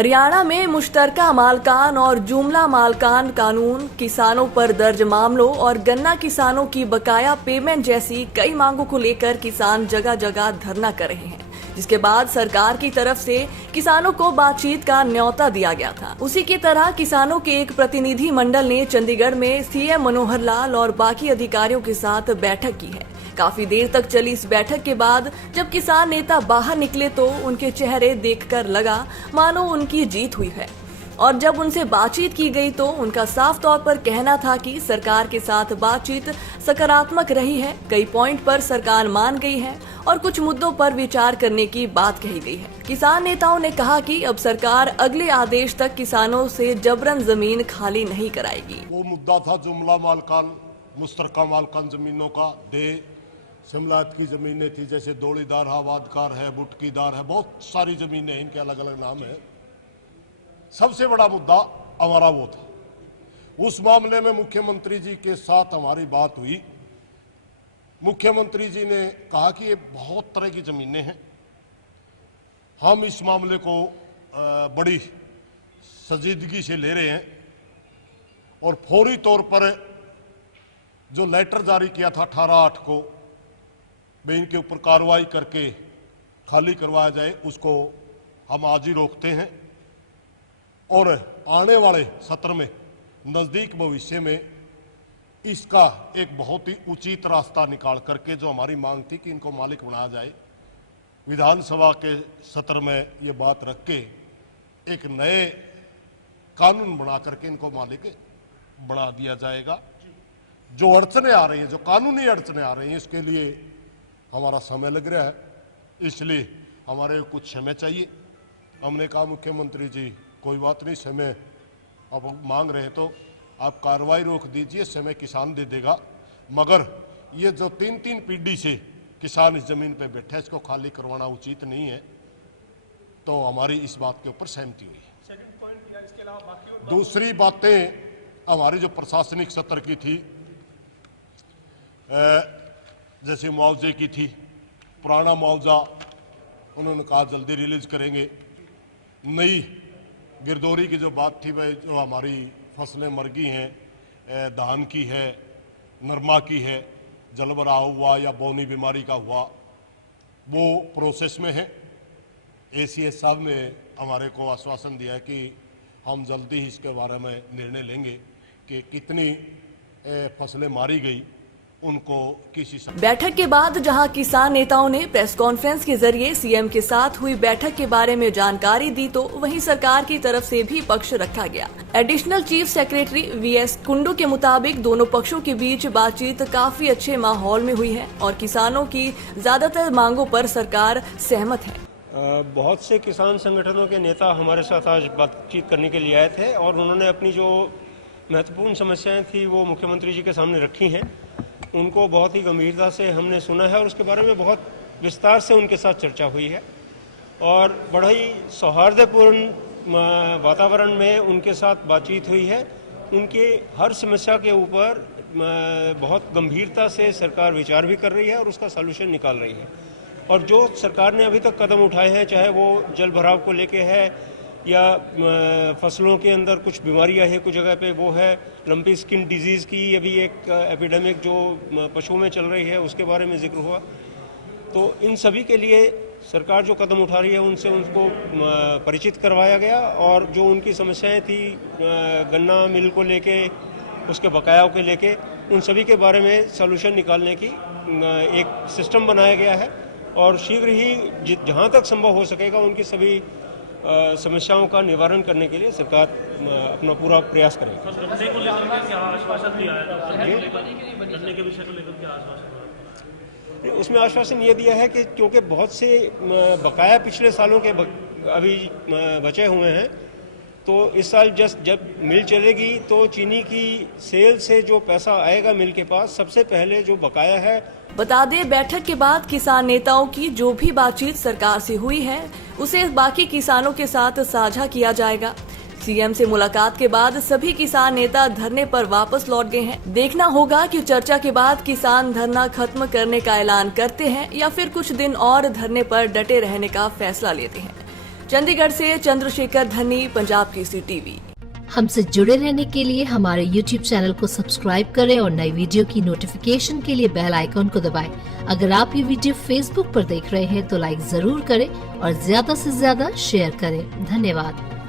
हरियाणा में मुश्तरका मालकान और जुमला मालकान कानून, किसानों पर दर्ज मामलों और गन्ना किसानों की बकाया पेमेंट जैसी कई मांगों को लेकर किसान जगह जगह धरना कर रहे हैं, जिसके बाद सरकार की तरफ से किसानों को बातचीत का न्योता दिया गया था। उसी की तरह किसानों के एक प्रतिनिधि मंडल ने चंडीगढ़ में सीएम मनोहर लाल और बाकी अधिकारियों के साथ बैठक की है। काफी देर तक चली इस बैठक के बाद जब किसान नेता बाहर निकले तो उनके चेहरे देखकर लगा मानो उनकी जीत हुई है, और जब उनसे बातचीत की गई तो उनका साफ तौर पर कहना था कि सरकार के साथ बातचीत सकारात्मक रही है। कई पॉइंट पर सरकार मान गई है और कुछ मुद्दों पर विचार करने की बात कही गई है। किसान नेताओं ने कहा कि अब सरकार अगले आदेश तक किसानों से जबरन जमीन खाली नहीं कराएगी। वो मुद्दा था जुमला मालकान, मुश्तरका मालकान जमीनों का दे शिमलात की जमीनें थी, जैसे दौड़ीदार है, आबादकार है, बुटकीदार है, बहुत सारी जमीनें हैं, इनके अलग अलग नाम है। सबसे बड़ा मुद्दा हमारा वो था। उस मामले में मुख्यमंत्री जी के साथ हमारी बात हुई। मुख्यमंत्री जी ने कहा कि ये बहुत तरह की जमीनें हैं, हम इस मामले को बड़ी संजीदगी से ले रहे हैं और फौरी तौर पर जो लेटर जारी किया था 18/8 को वे इनके ऊपर कार्रवाई करके खाली करवाया जाए, उसको हम आज ही रोकते हैं और आने वाले सत्र में नज़दीक भविष्य में इसका एक बहुत ही उचित रास्ता निकाल करके जो हमारी मांग थी कि इनको मालिक बनाया जाए, विधानसभा के सत्र में ये बात रख के एक नए कानून बना करके इनको मालिक बना दिया जाएगा। जो अड़चने आ रही हैं, जो कानूनी अड़चने आ रही हैं, इसके लिए हमारा समय लग रहा है, इसलिए हमारे कुछ समय चाहिए। हमने कहा मुख्यमंत्री जी कोई बात नहीं, समय आप मांग रहे हैं तो आप कार्रवाई रोक दीजिए, समय किसान दे देगा, मगर ये जो 3-3 पीढ़ी से किसान इस जमीन पे बैठे हैं, इसको खाली करवाना उचित नहीं है। तो हमारी इस बात के ऊपर सहमति हुई। दूसरी बातें हमारी जो प्रशासनिक सत्र की थी, जैसे मुआवजे की थी, पुराना मुआवजा उन्होंने कहा जल्दी रिलीज करेंगे। नई गिरदौरी की जो बात थी, वह जो हमारी फसलें मर गई हैं, धान की है, नरमा की है, जलभराव हुआ या बौनी बीमारी का हुआ, वो प्रोसेस में है। एसीएस साहब ने हमारे को आश्वासन दिया है कि हम जल्दी ही इसके बारे में निर्णय लेंगे कि कितनी फसलें मारी गई, उनको किसी बैठक के बाद जहां किसान नेताओं ने प्रेस कॉन्फ्रेंस के जरिए सीएम के साथ हुई बैठक के बारे में जानकारी दी, तो वहीं सरकार की तरफ से भी पक्ष रखा गया। Additional chief secretary VS Kundu के मुताबिक दोनों पक्षों के बीच बातचीत काफी अच्छे माहौल में हुई है और किसानों की ज्यादातर मांगों पर सरकार सहमत है। बहुत से किसान संगठनों के नेता हमारे साथ आज बातचीत करने के लिए आए थे और उन्होंने अपनी जो महत्वपूर्ण समस्याएं थी वो मुख्यमंत्री जी के सामने रखी हैं। उनको बहुत ही गंभीरता से हमने सुना है और उसके बारे में बहुत विस्तार से उनके साथ चर्चा हुई है और बड़ा ही सौहार्दपूर्ण वातावरण में उनके साथ बातचीत हुई है। उनकी हर समस्या के ऊपर बहुत गंभीरता से सरकार विचार भी कर रही है और उसका सॉल्यूशन निकाल रही है। और जो सरकार ने अभी तक कदम उठाए हैं, चाहे वो जल भराव को लेके है या फसलों के अंदर कुछ बीमारियां हैं कुछ जगह पे, वो है लंपी स्किन डिजीज़ की अभी एक एपिडेमिक जो पशुओं में चल रही है, उसके बारे में जिक्र हुआ। तो इन सभी के लिए सरकार जो कदम उठा रही है उनसे उनको परिचित करवाया गया और जो उनकी समस्याएं थी गन्ना मिल को लेके, उसके बकायाओं के लेके, उन सभी के बारे में सॉल्यूशन निकालने की एक सिस्टम बनाया गया है और शीघ्र ही जहाँ तक संभव हो सकेगा उनकी सभी समस्याओं का निवारण करने के लिए सरकार अपना पूरा प्रयास करेगी। गन्ने को लेकर क्या आश्वासन दिया है? गन्ने के विषय को लेकर क्या आश्वासन? उसमें आश्वासन ये दिया है कि क्योंकि बहुत से बकाया पिछले सालों के अभी बचे हुए हैं, तो इस साल जब मिल चलेगी तो चीनी की सेल से जो पैसा आएगा मिल के पास, सबसे पहले जो बकाया है। बता दें, बैठक के बाद किसान नेताओं की जो भी बातचीत सरकार से हुई है उसे बाकी किसानों के साथ साझा किया जाएगा। सीएम से मुलाकात के बाद सभी किसान नेता धरने पर वापस लौट गए हैं। देखना होगा कि चर्चा के बाद किसान धरना खत्म करने का ऐलान करते हैं या फिर कुछ दिन और धरने पर डटे रहने का फैसला लेते हैं। चंडीगढ़ से चंद्रशेखर धन्नी, पंजाब केसरी टीवी। हमसे जुड़े रहने के लिए हमारे YouTube चैनल को सब्सक्राइब करें और नई वीडियो की नोटिफिकेशन के लिए बेल आइकॉन को दबाएं। अगर आप ये वीडियो Facebook पर देख रहे हैं तो लाइक जरूर करें और ज्यादा से ज्यादा शेयर करें। धन्यवाद।